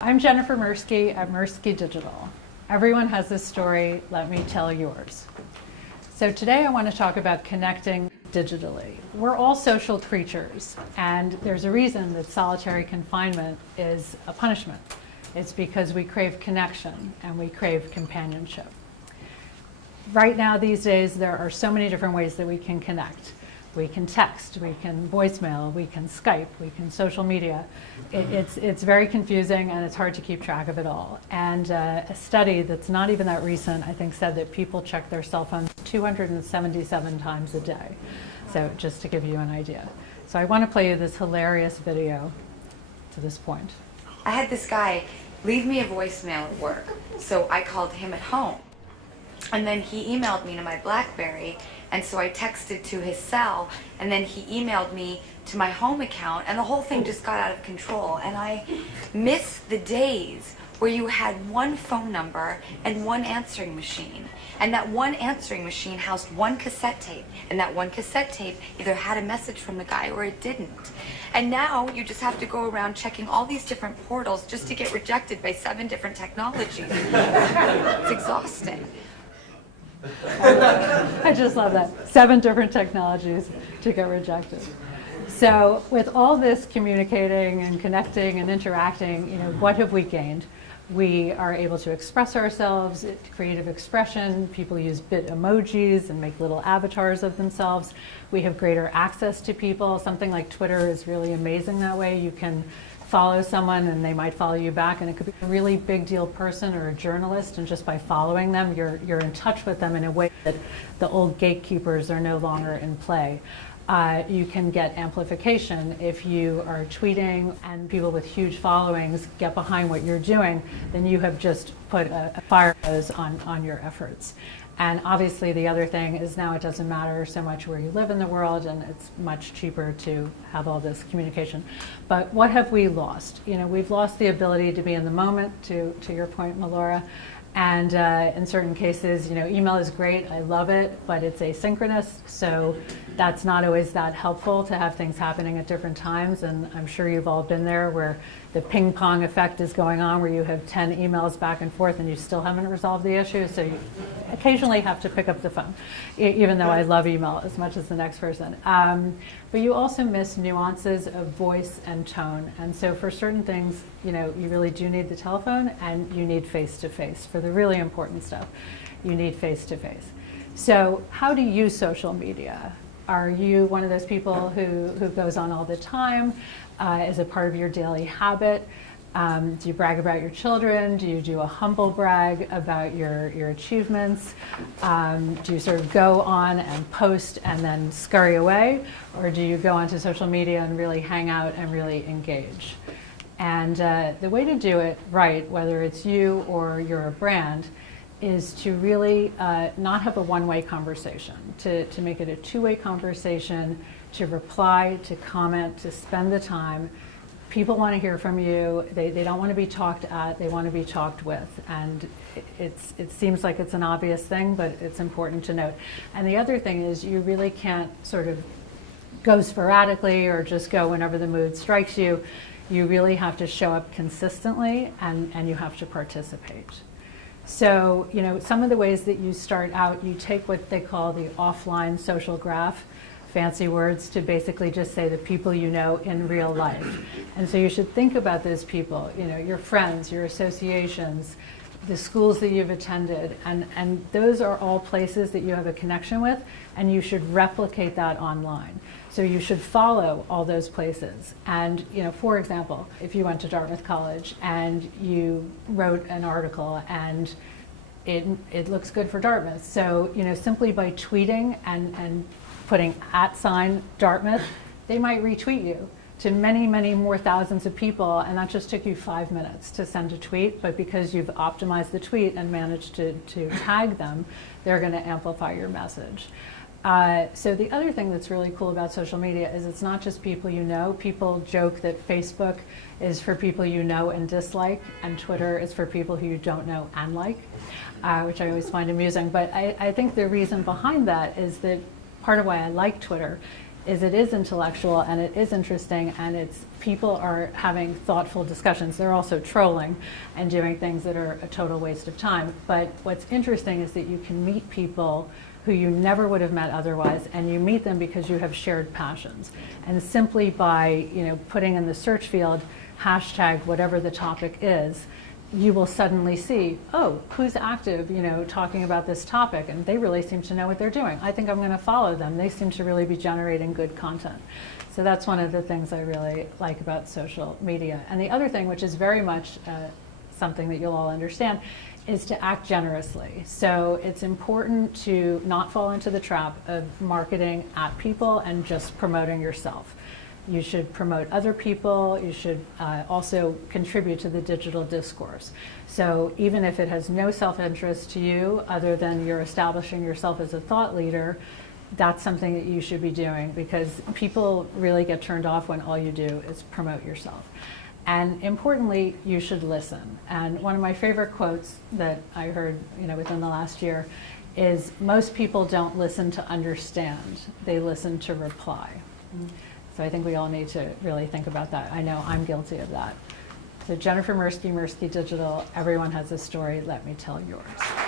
I'm Jennifer Mirsky at MirskyDigital. Everyone has this story, let me tell yours. So today I want to talk about connecting digitally. We're all social creatures, and there's a reason that solitary confinement is a punishment. It's because we crave connection and we crave companionship. Right now, these days, there are so many different ways that we can connect. We can text, we can voicemail, we can Skype, we can social media. It's very confusing and it's hard to keep track of it all. And a study that's not even that recent, I think, said that people check their cell phones 277 times a day. So just to give you an idea. So I want to play you this hilarious video to this point. I had this guy leave me a voicemail at work, so I called him at home. And then he emailed me to my BlackBerry, and so I texted to his cell, and then he emailed me to my home account, and the whole thing just got out of control. And I miss the days where you had one phone number and one answering machine, and that one answering machine housed one cassette tape, and that one cassette tape either had a message from the guy or it didn't. And now you just have to go around checking all these different portals just to get rejected by 7 different technologies. It's exhausting. I just love that. 7 different technologies to get rejected. So with all this communicating and connecting and interacting, what have we gained? We are able to express ourselves, creative expression. People use bit emojis and make little avatars of themselves. We have greater access to people. Something like Twitter is really amazing that way. You can follow someone and they might follow you back, and it could be a really big deal person or a journalist, and just by following them you're in touch with them in a way that the old gatekeepers are no longer in play. You can get amplification if you are tweeting and people with huge followings get behind what you're doing, then you have just put a fire hose on your efforts. And obviously the other thing is now it doesn't matter so much where you live in the world, and it's much cheaper to have all this communication. But what have we lost? We've lost the ability to be in the moment, to your point, Melora. And in certain cases, email is great, I love it, but it's asynchronous, so that's not always that helpful to have things happening at different times. And I'm sure you've all been there where the ping pong effect is going on, where you have 10 emails back and forth and you still haven't resolved the issue, so you occasionally have to pick up the phone, even though I love email as much as the next person. But you also miss nuances of voice and tone. And so for certain things, you really do need the telephone, and you need face-to-face. For the really important stuff, you need face-to-face. So how do you use social media? Are you one of those people who goes on all the time? Is it part of your daily habit? Do you brag about your children? Do you do a humble brag about your achievements? Do you sort of go on and post and then scurry away? Or do you go onto social media and really hang out and really engage? And the way to do it right, whether it's you or you're a brand, is to really not have a one-way conversation, to make it a two-way conversation, to reply, to comment, to spend the time. People want to hear from you. They don't want to be talked at, they want to be talked with. And it seems like it's an obvious thing, but it's important to note. And the other thing is you really can't sort of go sporadically or just go whenever the mood strikes you. You really have to show up consistently, and you have to participate. So, some of the ways that you start out, you take what they call the offline social graph, fancy words to basically just say the people you know in real life. And so you should think about those people, your friends, your associations, the schools that you've attended, and those are all places that you have a connection with, and you should replicate that online. So you should follow all those places. And, for example, if you went to Dartmouth College and you wrote an article and it looks good for Dartmouth. So, simply by tweeting and putting @ Dartmouth, they might retweet you to many, many more thousands of people, and that just took you 5 minutes to send a tweet, but because you've optimized the tweet and managed to tag them, they're going to amplify your message. So the other thing that's really cool about social media is it's not just people you know. People joke that Facebook is for people you know and dislike, and Twitter is for people who you don't know and like, which I always find amusing. But I think the reason behind that is that part of why I like Twitter is it is intellectual and it is interesting, and it's people are having thoughtful discussions. They're also trolling and doing things that are a total waste of time. But what's interesting is that you can meet people who you never would have met otherwise, and you meet them because you have shared passions. And simply by putting in the search field hashtag whatever the topic is, you will suddenly see, oh, who's active, talking about this topic, and they really seem to know what they're doing. I think I'm going to follow them. They seem to really be generating good content. So that's one of the things I really like about social media. And the other thing, which is very much something that you'll all understand, is to act generously. So it's important to not fall into the trap of marketing at people and just promoting yourself. You should promote other people. You should also contribute to the digital discourse. So even if it has no self-interest to you, other than you're establishing yourself as a thought leader, that's something that you should be doing, because people really get turned off when all you do is promote yourself. And importantly, you should listen. And one of my favorite quotes that I heard within the last year is, most people don't listen to understand, they listen to reply. So I think we all need to really think about that. I know I'm guilty of that. So Jennifer Mirsky, MirskyDigital, everyone has a story, let me tell yours.